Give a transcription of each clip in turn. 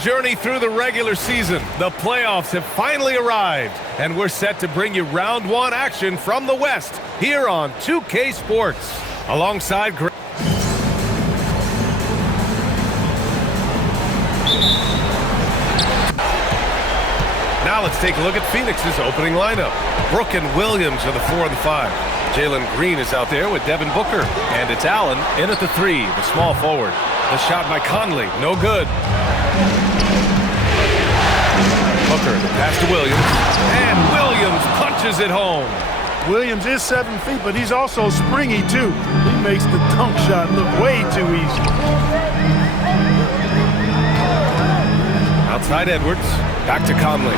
journey through the regular season. The playoffs have finally arrived, and we're set to bring you round one action from the West here on 2K Sports. Alongside Now let's take a look at Phoenix's opening lineup. Brooke and Williams are the 4 and 5. Jalen Green is out there with Devin Booker. And it's Allen in at the 3, the small forward. The shot by Conley, no good. Booker, the pass to Williams. And Williams punches it home. Williams is 7 feet, but he's also springy, too. He makes the dunk shot look way too easy. Outside Edwards, back to Conley.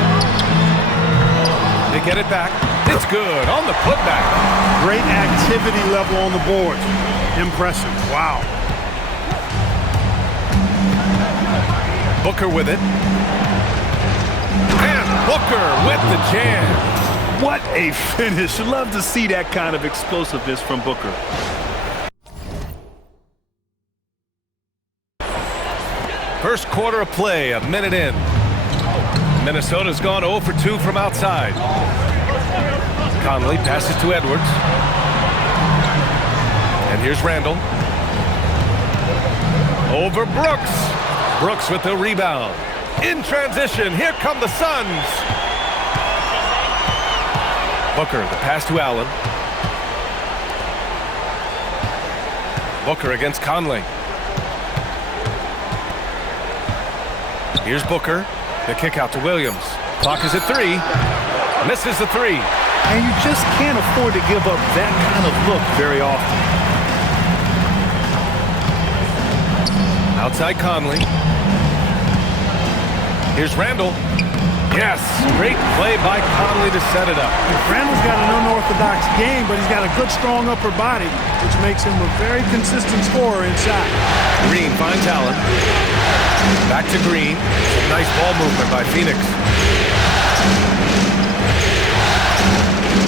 They get it back. It's good on the putback. Great activity level on the board. Impressive. Wow. Booker with it. And Booker with the jam. What a finish. Love to see that kind of explosiveness from Booker. First quarter of play, a minute in. Minnesota's gone 0 for 2 from outside. Conley passes to Edwards. And here's Randall. Over Brooks. Brooks with the rebound. In transition, here come the Suns. Booker, the pass to Allen. Booker against Conley. Here's Booker. The kick out to Williams. Clock is at 3. Misses the 3. And you just can't afford to give up that kind of look very often. Outside Conley. Here's Randall. Yes, great play by Conley to set it up. Randall's got an unorthodox game, but he's got a good, strong upper body, which makes him a very consistent scorer inside. Green finds Allen. Back to Green. Nice ball movement by Phoenix.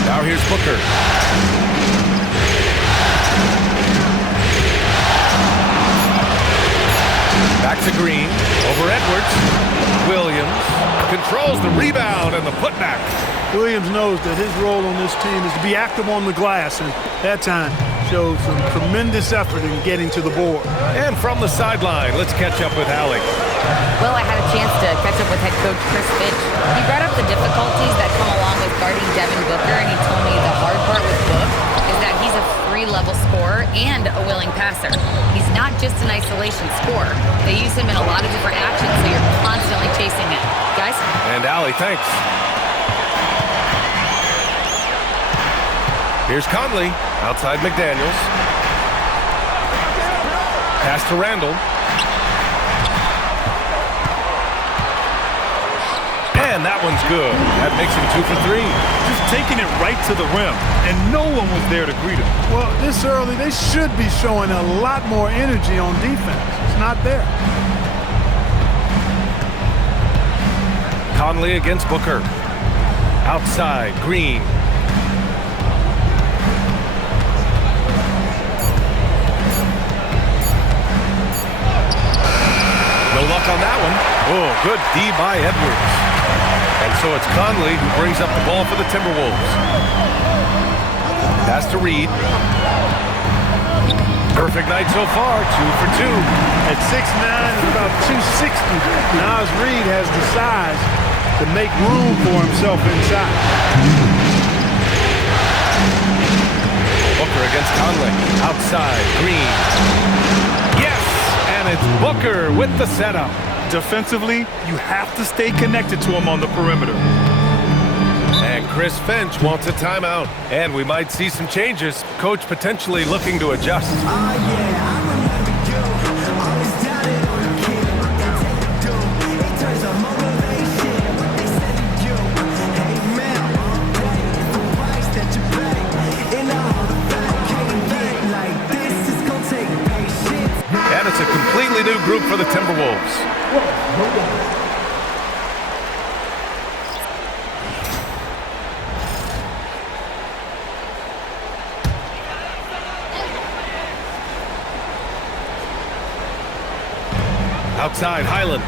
Now here's Booker. Back to Green. Over Edwards. Williams controls the rebound and the putback. Williams knows that his role on this team is to be active on the glass, and that time showed some tremendous effort in getting to the board. And from the sideline, let's catch up with Allie. Well, I had a chance to catch up with head coach Chris Finch. He brought up the difficulties that come along with guarding Devin Booker, and he told me the hard part with Book is that he's a free-level scorer and a willing passer. He's not just an isolation scorer. They use him in a lot of different actions, so you're constantly chasing him. Guys? And Allie, thanks. Here's Conley, outside McDaniels. Pass to Randall. And that one's good. That makes him 2 for 3. Just taking it right to the rim, and no one was there to greet him. Well, this early, they should be showing a lot more energy on defense. It's not there. Conley against Booker. Outside, Green. No luck on that one. Oh, good D by Edwards. And so it's Conley who brings up the ball for the Timberwolves. Pass to Reed. Perfect night so far, 2 for 2. At 6'9", and about 260, Nas Reed has the size to make room for himself inside. Booker against Conley. Outside, Green. Yes! And it's Booker with the setup. Defensively, you have to stay connected to him on the perimeter. And Chris Finch wants a timeout. And we might see some changes. Coach potentially looking to adjust. And it's a completely new group for the Timberwolves. Outside, Highland.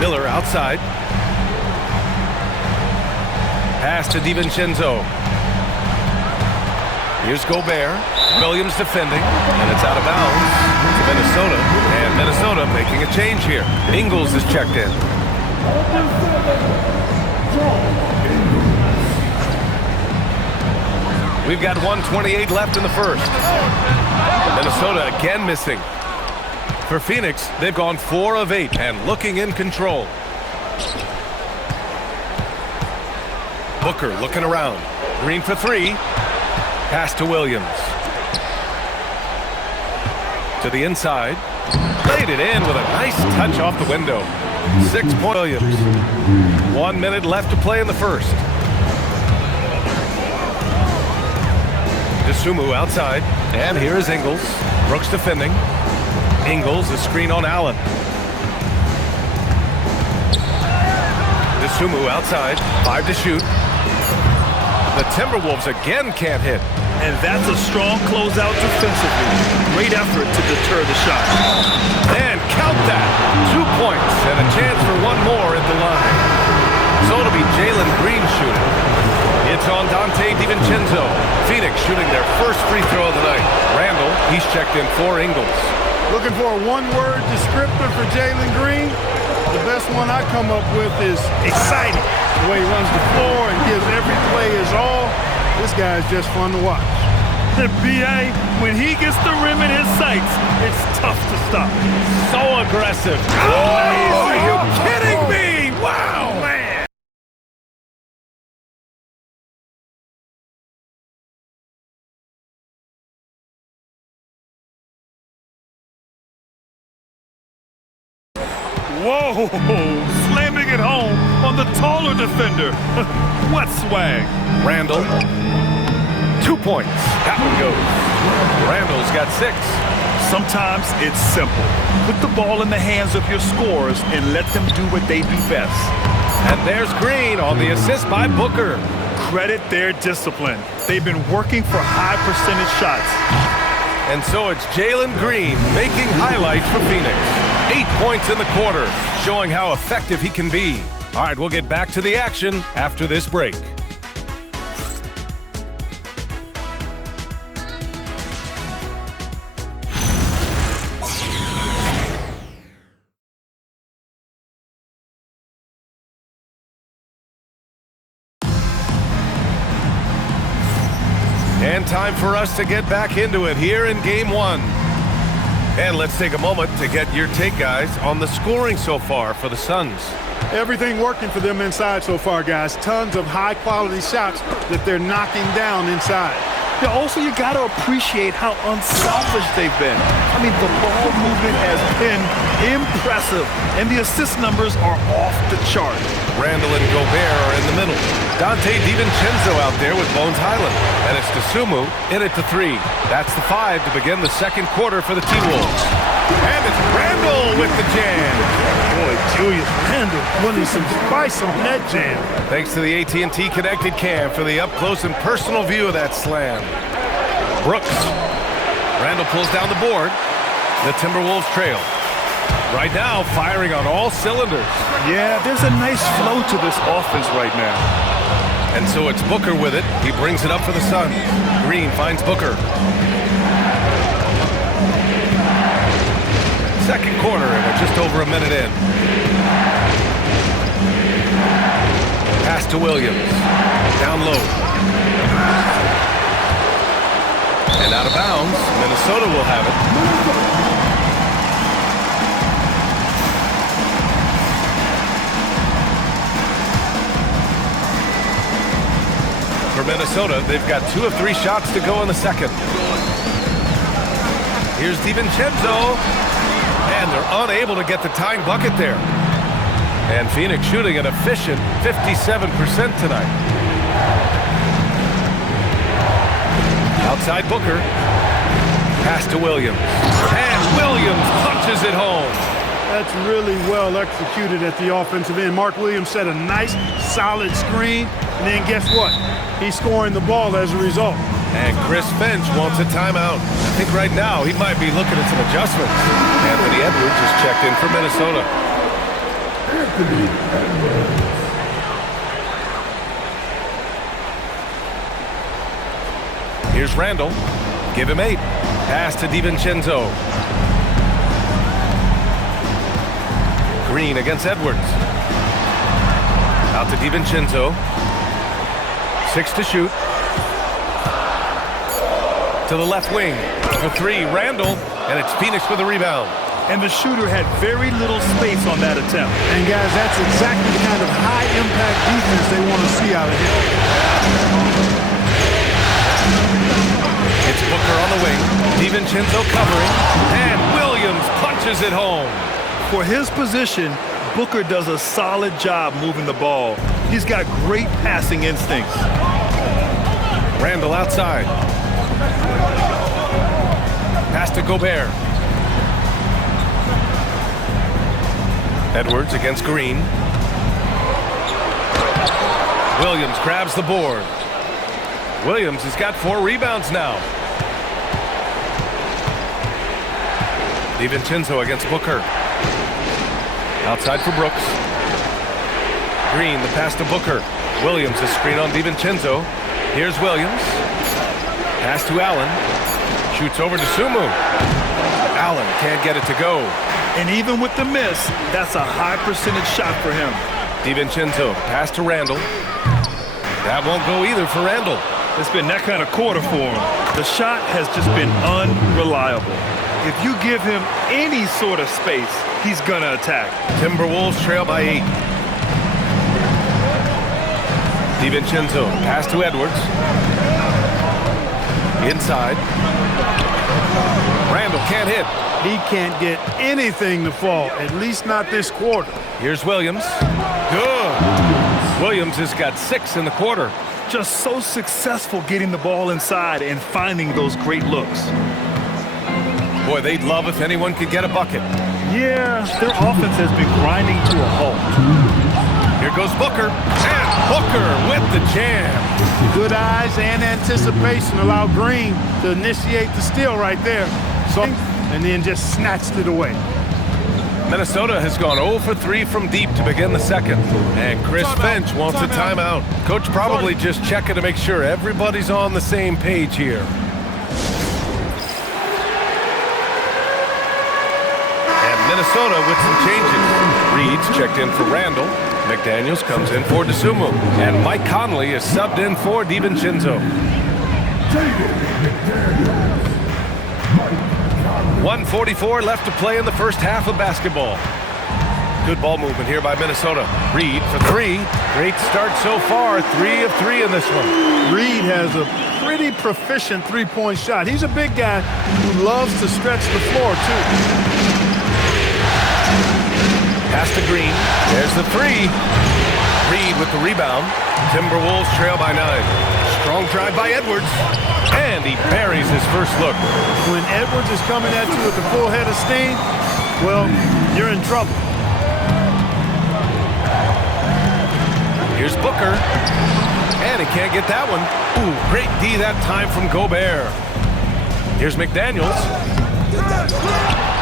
Miller outside. Pass to DiVincenzo. Here's Gobert. Williams defending, and it's out of bounds to Minnesota. And Minnesota making a change here. Ingles is checked in. We've got 1:28 left in the first. Minnesota again missing. For Phoenix, they've gone 4 of 8 and looking in control. Booker looking around. Green for 3. Pass to Williams. To the inside. Laid it in with a nice touch off the window. 6-point Williams. 1 minute left to play in the first. Dosunmu outside. And here is Ingles. Brooks defending. Ingles, a screen on Allen. Dosunmu outside. 5 to shoot. The Timberwolves again can't hit. And that's a strong closeout defensively. Great effort to deter the shot. And count that. 2 points and a chance for one more at the line. So it'll be Jalen Green shooting. It's on Dante DiVincenzo. Phoenix shooting their first free throw of the night. Randall, he's checked in for Ingles. Looking for a one-word descriptor for Jalen Green. The best one I come up with is exciting. The way he runs the floor and gives every play his all. This guy's just fun to watch. The BA, when he gets the rim in his sights, it's tough to stop. So aggressive. Oh, are you kidding me? Wow, man. Whoa, slamming it home on the taller defender. What swag. Randall, 2 points. That one goes. Randall's got 6. Sometimes it's simple. Put the ball in the hands of your scorers and let them do what they do best. And there's Green on the assist by Booker. Credit their discipline. They've been working for high percentage shots. And so it's Jalen Green making highlights for Phoenix. 8 points in the quarter, showing how effective he can be. All right, we'll get back to the action after this break. And time for us to get back into it here in Game 1. And let's take a moment to get your take, guys, on the scoring so far for the Suns. Everything working for them inside so far, guys. Tons of high-quality shots that they're knocking down inside. Yeah, also, you got to appreciate how unselfish they've been. I mean, the ball movement has been impressive, and the assist numbers are off the chart. Randall and Gobert are in the middle. Dante DiVincenzo out there with Bones Highland. And it's Dosunmu in it to 3. That's the 5 to begin the second quarter for the T-Wolves. And it's Randall with the jam. Boy, Julius Randall putting some spice on that jam. Thanks to the AT&T Connected Cam for the up-close and personal view of that slam. Brooks. Randall pulls down the board. The Timberwolves trail. Right now, firing on all cylinders. Yeah, there's a nice flow to this offense right now. And so it's Booker with it. He brings it up for the Suns. Green finds Booker. Second quarter, and we're just over a minute in. Pass to Williams. Down low. And out of bounds. Minnesota will have it. For Minnesota, they've got 2 of 3 shots to go in the second. Here's DiVincenzo. And they're unable to get the tying bucket there. And Phoenix shooting an efficient 57% tonight. Outside Booker. Pass to Williams. And Williams punches it home. That's really well executed at the offensive end. Mark Williams set a nice, solid screen. And then guess what? He's scoring the ball as a result. And Chris Finch wants a timeout. I think right now he might be looking at some adjustments. Anthony Edwards is checked in for Minnesota. Here's Randall. Give him 8. Pass to DiVincenzo. Green against Edwards. Out to DiVincenzo. 6 to shoot. To the left wing. For 3, Randall. And it's Phoenix with the rebound. And the shooter had very little space on that attempt. And guys, that's exactly the kind of high-impact defense they want to see out of him. It's Booker on the wing. DiVincenzo covering. And Williams punches it home. For his position, Booker does a solid job moving the ball. He's got great passing instincts. Randall outside. Pass to Gobert. Edwards against Green. Williams grabs the board. Williams has got 4 rebounds now. DiVincenzo against Booker. Outside for Brooks. Green, the pass to Booker. Williams, a screen on DiVincenzo. Here's Williams. Pass to Allen. Shoots over to Sumu. Allen can't get it to go. And even with the miss, that's a high percentage shot for him. DiVincenzo, pass to Randall. That won't go either for Randall. It's been that kind of quarter for him. The shot has just been unreliable. If you give him any sort of space, he's gonna attack. Timberwolves trail by 8. DiVincenzo, pass to Edwards. Inside. Randall can't hit. He can't get anything to fall, at least not this quarter. Here's Williams. Good. Williams has got 6 in the quarter. Just so successful getting the ball inside and finding those great looks. Boy, they'd love if anyone could get a bucket. Yeah, their offense has been grinding to a halt. Here goes Booker. And Booker with the jam. Good eyes and anticipation allow Green to initiate the steal right there. So, and then just snatched it away. Minnesota has gone 0 for 3 from deep to begin the second. And Chris Finch wants a timeout. Coach probably just checking to make sure everybody's on the same page here. Minnesota with some changes. Reed's checked in for Randall. McDaniels comes in for DeSumo. And Mike Conley is subbed in for DiVincenzo. 1:44 left to play in the first half of basketball. Good ball movement here by Minnesota. Reed for 3. Great start so far. 3 of 3 in this one. Reed has a pretty proficient three-point shot. He's a big guy who loves to stretch the floor, too. Pass to Green. There's the 3. Reed with the rebound. Timberwolves trail by 9. Strong drive by Edwards. And he buries his first look. When Edwards is coming at you with the full head of steam, well, you're in trouble. Here's Booker. And he can't get that one. Ooh, great D that time from Gobert. Here's McDaniels.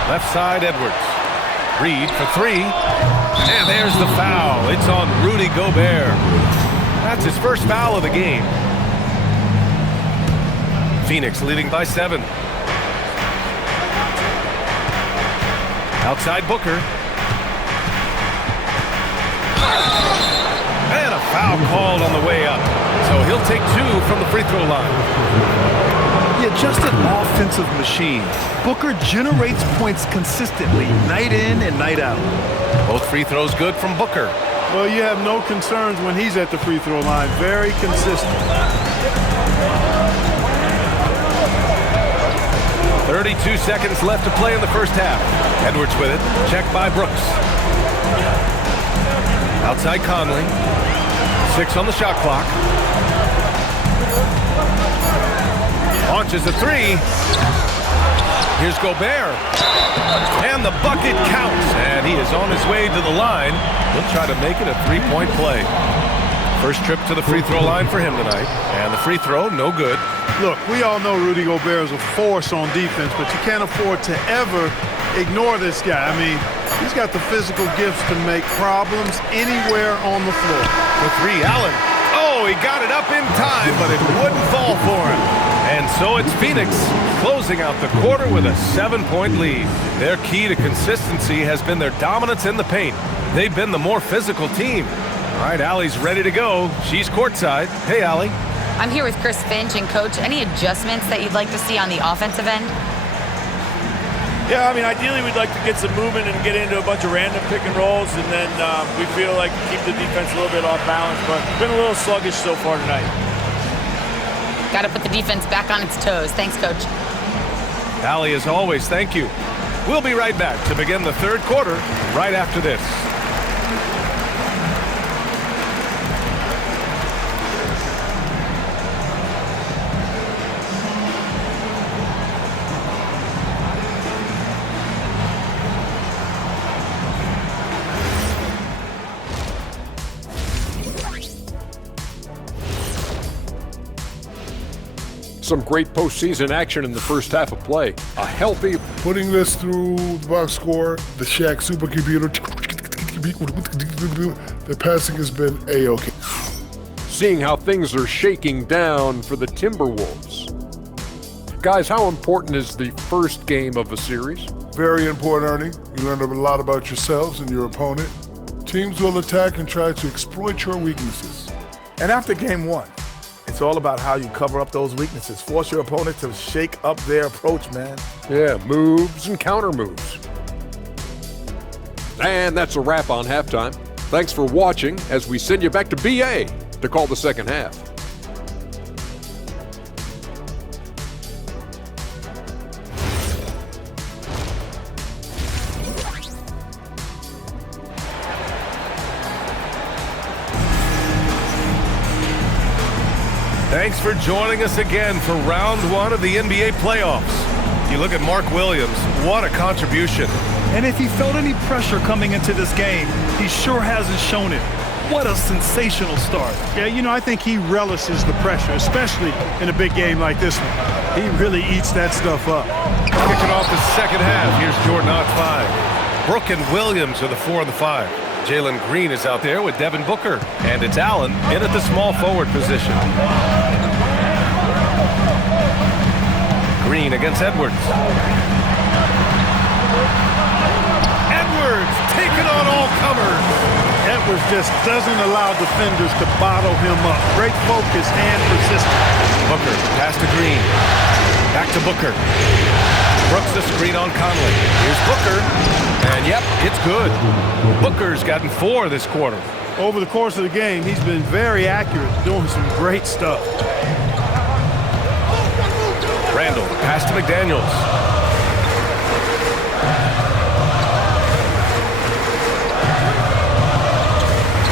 Left side, Edwards. Reed for 3. And there's the foul. It's on Rudy Gobert. That's his first foul of the game. Phoenix leading by 7. Outside Booker. And a foul called on the way up. So he'll take 2 from the free throw line. Yeah, just an offensive machine. Booker generates points consistently, night in and night out. Both free throws good from Booker. Well, you have no concerns when he's at the free throw line. Very consistent. 32 seconds left to play in the first half. Edwards with it. Checked by Brooks. Outside Conley. 6 on the shot clock. Launches a 3. Here's Gobert. And the bucket counts. And he is on his way to the line. He'll try to make it a 3-point play. First trip to the free throw line for him tonight. And the free throw, no good. Look, we all know Rudy Gobert is a force on defense, but you can't afford to ever ignore this guy. I mean, He's got the physical gifts to make problems anywhere on the floor. For three, Allen. Oh, he got it up in time, but it wouldn't fall for him. And so it's Phoenix closing out the quarter with a 7-point lead. Their key to consistency has been their dominance in the paint. They've been the more physical team. All right, Allie's ready to go. She's courtside. Hey, Allie. I'm here with Chris Finch. And, Coach, any adjustments that you'd like to see on the offensive end? Yeah, I mean, ideally we'd like to get some movement and get into a bunch of random pick and rolls, and then we feel like keep the defense a little bit off balance, but been a little sluggish so far tonight. Got to put the defense back on its toes. Thanks, Coach. Allie, as always, thank you. We'll be right back to begin the third quarter right after this. Some great postseason action in the first half of play. A healthy... Putting this through the box score, the Shaq supercomputer, the passing has been A-OK. Seeing how things are shaking down for the Timberwolves. Guys, how important is the first game of a series? Very important, Ernie. You learn a lot about yourselves and your opponent. Teams will attack and try to exploit your weaknesses. And after game one, it's all about how you cover up those weaknesses. Force your opponent to shake up their approach, man. Yeah, moves and counter moves. And that's a wrap on halftime. Thanks for watching as we send you back to BA to call the second half. Thanks for joining us again for round one of the NBA playoffs. You look at Mark Williams, what a contribution. And if he felt any pressure coming into this game, he sure hasn't shown it. What a sensational start. Yeah, you know, I think he relishes the pressure, especially in a big game like this one. He really eats that stuff up. Kicking off the second half, here's Jordan on 5. Brooke and Williams are the 4 and the 5. Jalen Green is out there with Devin Booker, and it's Allen in at the small forward position. Green against Edwards. Edwards taking on all comers. Edwards just doesn't allow defenders to bottle him up. Great focus and persistence. Booker, pass to Green. Back to Booker. Brooks the screen on Conley. Here's Booker. And yep, it's good. Booker's gotten 4 this quarter. Over the course of the game, he's been very accurate, doing some great stuff. Randall, pass to McDaniels.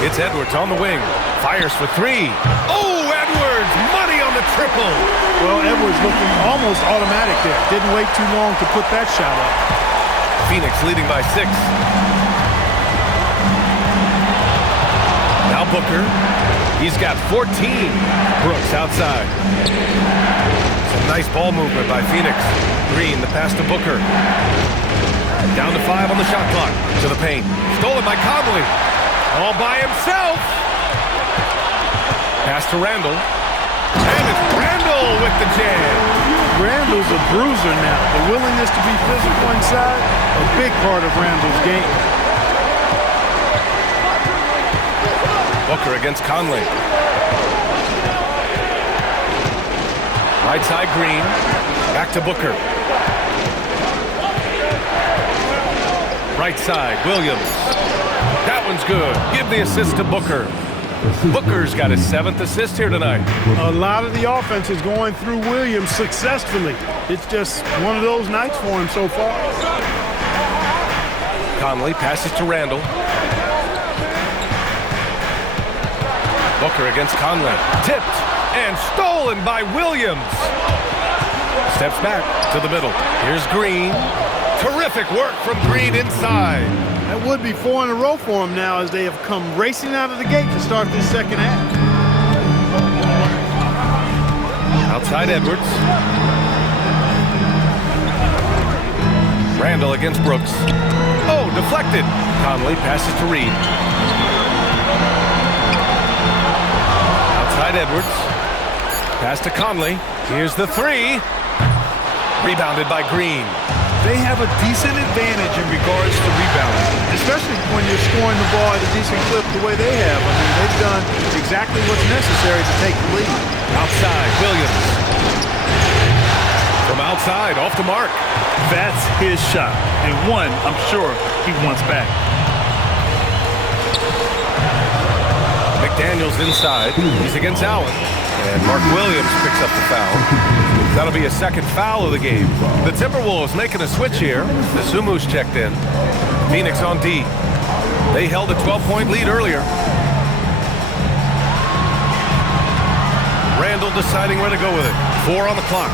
It's Edwards on the wing. Fires for 3. Oh, Edwards! Money on the triple! Well, Edwards looking almost automatic there. Didn't wait too long to put that shot up. Phoenix leading by 6. Now Booker. He's got 14. Brooks outside. Some nice ball movement by Phoenix. Green, the pass to Booker. Down to 5 on the shot clock. To the paint. Stolen by Conley. All by himself. Pass to Randall. And it's Randall with the jam. Randall's a bruiser now. The willingness to be physical inside, a big part of Randall's game. Booker against Conley. Right side Green. Back to Booker. Right side Williams. That one's good. Give the assist to Booker. Booker's got his 7th assist here tonight. A lot of the offense is going through Williams successfully. It's just one of those nights for him so far. Conley passes to Randall. Booker against Conley. Tipped and stolen by Williams. Steps back to the middle. Here's Green. Terrific work from Green inside. That would be 4 in a row for him now as they have come racing out of the gate to start this second half. Outside Edwards. Randall against Brooks. Oh, deflected. Conley passes to Reed. Outside Edwards. Pass to Conley. Here's the three. Rebounded by Green. They have a decent advantage in regards to rebounding. Especially when you're scoring the ball at a decent clip the way they have. I mean, they've done exactly what's necessary to take the lead. Outside, Williams. From outside, off the mark. That's his shot. And one, I'm sure, he wants back. McDaniels inside. He's against Allen. And Mark Williams picks up the foul. That'll be a second foul of the game. The Timberwolves making a switch here. The Sumu's checked in. Phoenix on D. They held a 12-point lead earlier. Randall deciding where to go with it. 4 on the clock.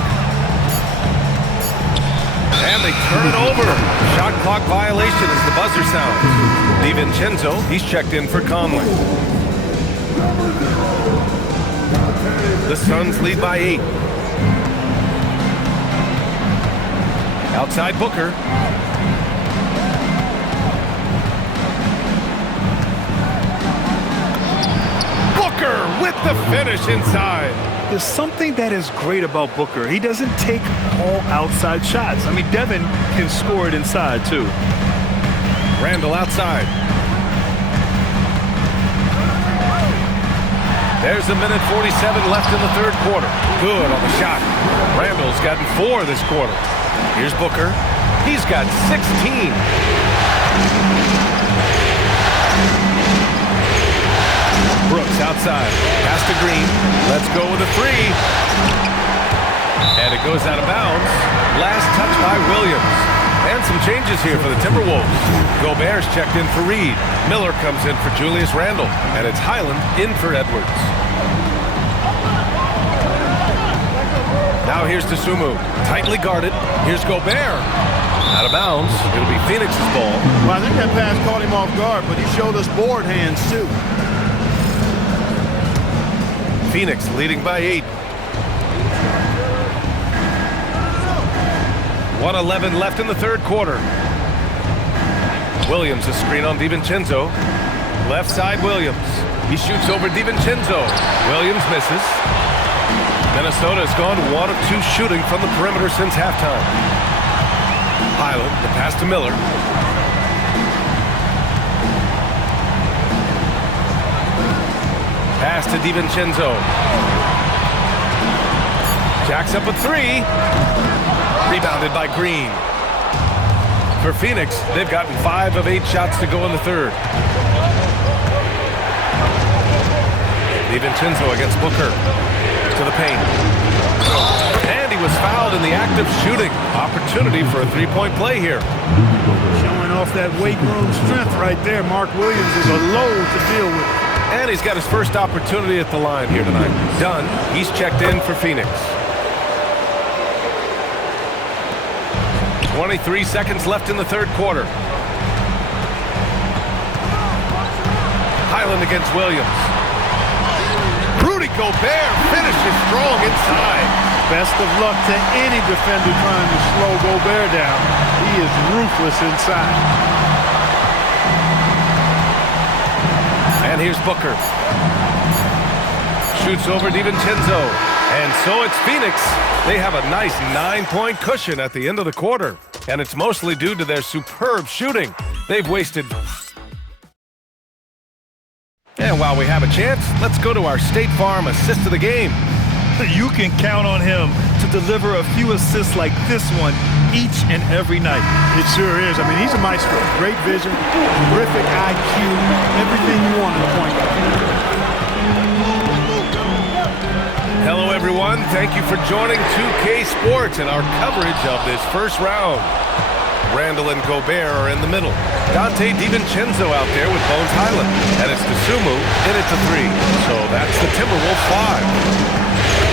And they turn it over. Shot clock violation as the buzzer sounds. DiVincenzo, he's checked in for Conley. The Suns lead by 8. Outside Booker. Booker with the finish inside. There's something that is great about Booker. He doesn't take all outside shots. I mean, Devin can score it inside, too. Randall outside. There's a minute 47 left in the third quarter. Good on the shot. Randall's gotten 4 this quarter. Here's Booker. He's got 16. Brooks outside. Pass to Green. Let's go with a 3. And it goes out of bounds. Last touch by Williams. And some changes here for the Timberwolves. Gobert's checked in for Reed. Miller comes in for Julius Randle. And it's Highland in for Edwards. Now here's Sumu. Tightly guarded. Here's Gobert. Out of bounds. It'll be Phoenix's ball. Well, I think that pass caught him off guard, but he showed us board hands, too. Phoenix leading by 8. 1:11 left in the third quarter. Williams a screen on DiVincenzo. Left side Williams. He shoots over DiVincenzo. Williams misses. Minnesota has gone 1 of 2 shooting from the perimeter since halftime. Highland, the pass to Miller. Pass to DiVincenzo. Jacks up a 3. Rebounded by Green. For Phoenix, they've gotten 5 of 8 shots to go in the third. DiVincenzo against Booker. To the paint. And he was fouled in the act of shooting. Opportunity for a 3-point play here. Showing off that weight room strength right there. Mark Williams is a load to deal with. And he's got his first opportunity at the line here tonight. Dunn, he's checked in for Phoenix. 23 seconds left in the third quarter. Highland against Williams. Rudy Gobert finishes strong inside. Best of luck to any defender trying to slow Gobert down. He is ruthless inside. And here's Booker. Shoots over DiVincenzo. And so it's Phoenix. They have a nice 9-point cushion at the end of the quarter. And it's mostly due to their superb shooting. They've wasted... And while we have a chance, let's go to our State Farm assist of the game. You can count on him to deliver a few assists like this one each and every night. It sure is. I mean, he's a maestro. Great vision, terrific IQ, everything you want in a point guard. Hello, everyone. Thank you for joining 2K Sports and our coverage of this first round. Randall and Gobert are in the middle. Dante DiVincenzo out there with Bones Highland. And it's Sumu in at the 3. So that's the Timberwolves 5.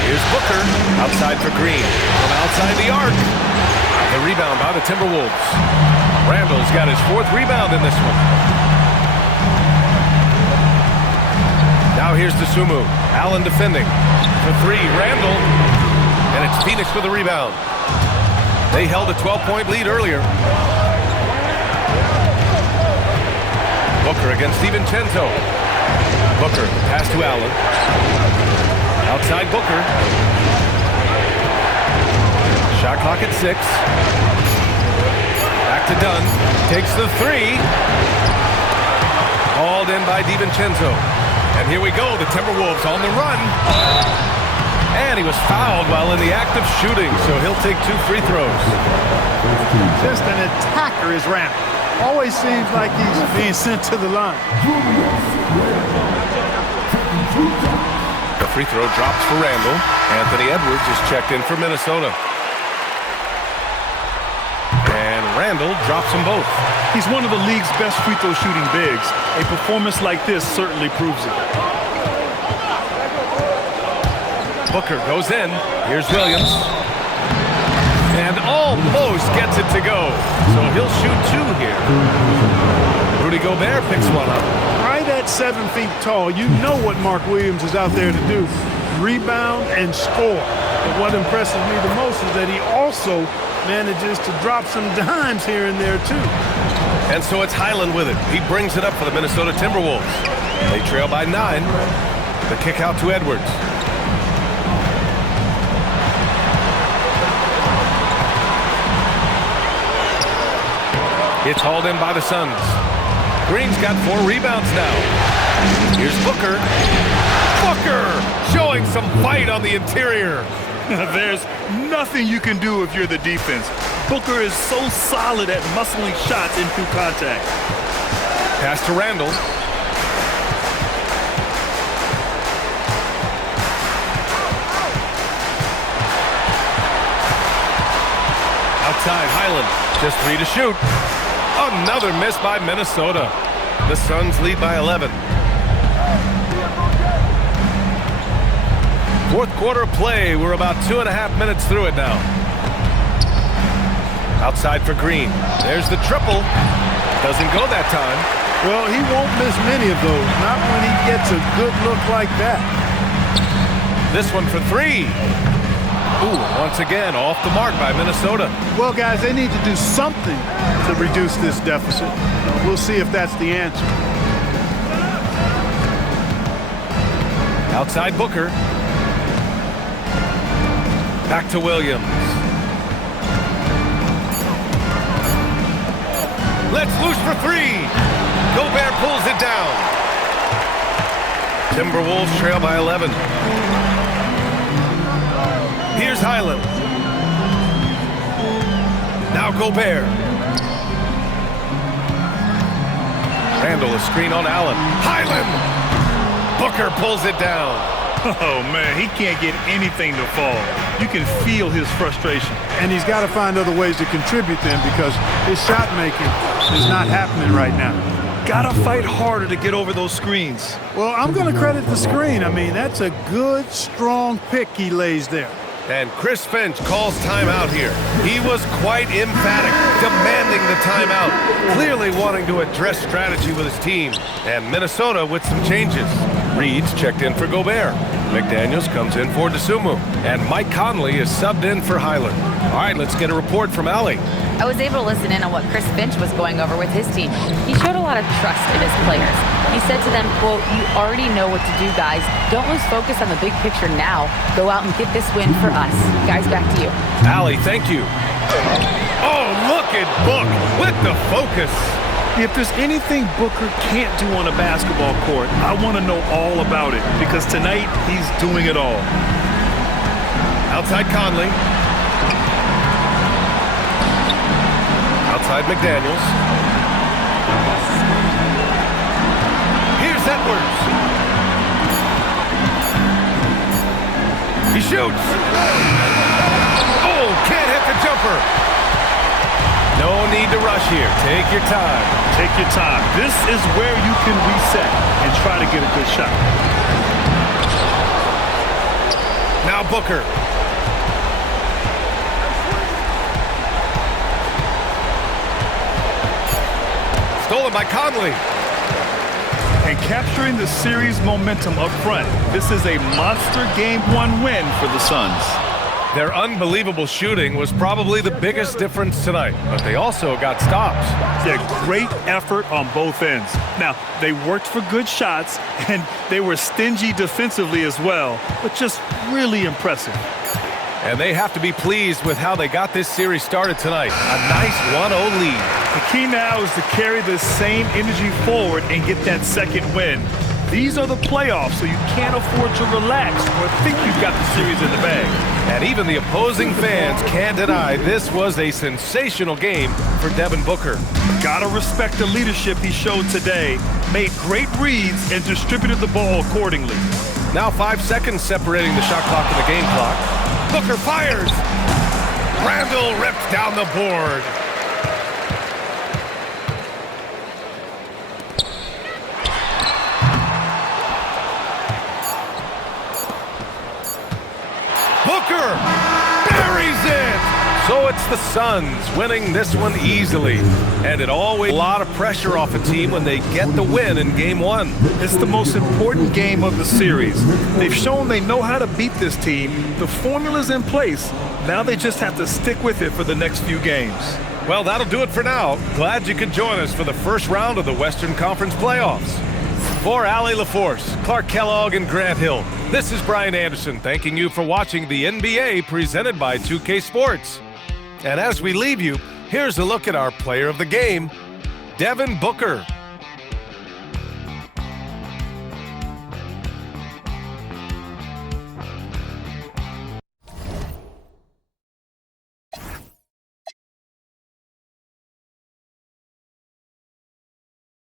Here's Booker outside for Green. From outside the arc. The rebound by the Timberwolves. Randall's got his 4th rebound in this one. Now here's Sumu. Allen defending. For 3, Randall. And it's Phoenix with a rebound. They held a 12-point lead earlier. Booker against DiVincenzo. Booker, pass to Allen. Outside Booker. Shot clock at 6. Back to Dunn. Takes the 3. Hauled in by DiVincenzo. And here we go, the Timberwolves on the run. And he was fouled while in the act of shooting, so he'll take 2 free throws. Just an attacker is Randall. Always seems like he's being sent to the line. The free throw drops for Randall. Anthony Edwards is checked in for Minnesota. And Randall drops them both. He's one of the league's best free throw shooting bigs. A performance like this certainly proves it. Booker goes in. Here's Williams. And almost gets it to go. So he'll shoot 2 here. Rudy Gobert picks one up. Right at 7 feet tall, you know what Mark Williams is out there to do. Rebound and score. But what impresses me the most is that he also manages to drop some dimes here and there, too. And so it's Highland with it. He brings it up for the Minnesota Timberwolves. They trail by 9. The kick out to Edwards. It's hauled in by the Suns. Green's got 4 rebounds now. Here's Booker. Booker showing some fight on the interior. There's nothing you can do if you're the defense. Booker is so solid at muscling shots into contact. Pass to Randall. Outside Highland. Just 3 to shoot. Another miss by Minnesota. The Suns lead by 11. Fourth quarter of play. We're about 2.5 minutes through it now. Outside for Green. There's the triple. Doesn't go that time. Well, he won't miss many of those. Not when he gets a good look like that. This one for 3. Ooh, once again, off the mark by Minnesota. Well, guys, they need to do something to reduce this deficit. We'll see if that's the answer. Outside Booker. Back to Williams. Let's loose for 3. Gobert pulls it down. Timberwolves trail by 11. Here's Highland. Now Gobert. Randall, a screen on Allen. Highland! Booker pulls it down. Oh, man, he can't get anything to fall. You can feel his frustration. And he's got to find other ways to contribute then, because his shot making is not happening right now. Gotta fight harder to get over those screens. Well, I'm going to credit the screen. I mean, that's a good, strong pick he lays there. And Chris Finch calls timeout here. He was quite emphatic, demanding the timeout, clearly wanting to address strategy with his team. And Minnesota with some changes. Reed's checked in for Gobert. McDaniels comes in for DeSumo. And Mike Conley is subbed in for Highland. All right, let's get a report from Allie. I was able to listen in on what Chris Finch was going over with his team. He showed a lot of trust in his players. He said to them, quote, "You already know what to do, guys. Don't lose focus on the big picture now. Go out and get this win for us." Guys, back to you. Allie, thank you. Oh, look at Book with the focus. If there's anything Booker can't do on a basketball court, I want to know all about it, because tonight he's doing it all. Outside Conley. Outside McDaniels. Here's Edwards. He shoots. Oh, can't hit the jumper. No need to rush here. Take your time. Take your time. This is where you can reset and try to get a good shot. Now Booker. Stolen by Conley. And capturing the series momentum up front. This is a monster Game 1 win for the Suns. Their unbelievable shooting was probably the biggest difference tonight, but they also got stops. Yeah, great effort on both ends. Now, they worked for good shots, and they were stingy defensively as well, but just really impressive. And they have to be pleased with how they got this series started tonight. A nice 1-0 lead. The key now is to carry this same energy forward and get that second win. These are the playoffs, so you can't afford to relax or think you've got the series in the bag. And even the opposing fans can't deny this was a sensational game for Devin Booker. Gotta respect the leadership he showed today. Made great reads and distributed the ball accordingly. Now 5 seconds separating the shot clock and the game clock. Booker fires. Randall ripped down the board. Booker buries it. So it's the Suns winning this one easily. And it always a lot of pressure off a team when they get the win in Game 1. It's the most important game of the series. They've shown they know how to beat this team. The formula's in place. Now they just have to stick with it for the next few games. Well, that'll do it for now. Glad you could join us for the first round of the Western Conference playoffs. For Allie LaForce, Clark Kellogg, and Grant Hill, this is Brian Anderson thanking you for watching the NBA presented by 2K Sports. And as we leave you, here's a look at our player of the game, Devin Booker.